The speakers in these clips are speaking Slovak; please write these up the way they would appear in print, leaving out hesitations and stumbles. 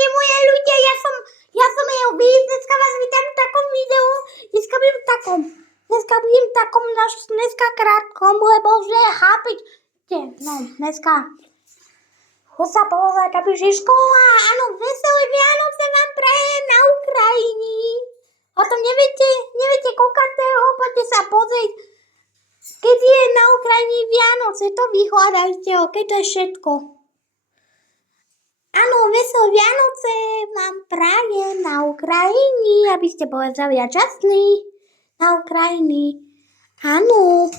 Čaute moje ľudia, ja som Elvis, dneska vás vítam v takom videu, dneska budem v takom dneska krátkom, lebo že chápete, no dneska sa povedať, aby že škola, áno, veselé Vianoce vám prajem na Ukrajine. O tom neviete koľkatého, poďte sa pozrieť, keď je na Ukrajine Vianoce, to vyhľadajte, keď to je všetko. Áno, veselé Vianoce vám prajem na Ukrajine, aby ste boli zdraví a častní na Ukrajine. Áno,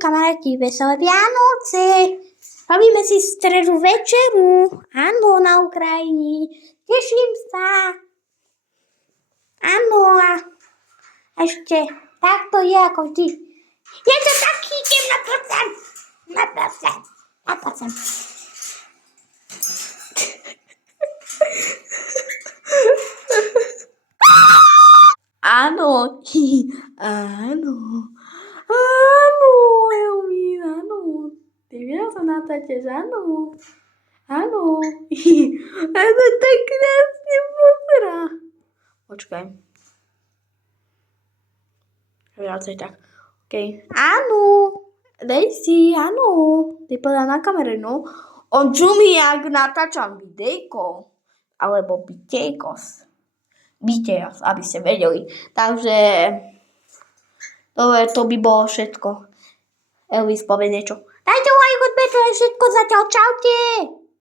kamaráti, veselé Vianoce. Robíme si stredu večeru, áno, na Ukrajine. Teším sa. Áno, a ešte takto je ako vždy. Je to taký, idem na procent. Áno, Elvín, áno. Ty viac sa natáčaš, áno. A to tak krásne pozerá. Počkaj. Viacej tak. OK. Áno. Daisy, áno. Ty povedal na kamere, no. On čumí, jak natáčam videjko. Alebo bitejkos, aby ste vedeli. Takže to by bolo všetko. Elvis povie niečo. Dajte like, odberte všetko zatiaľ. Čaute.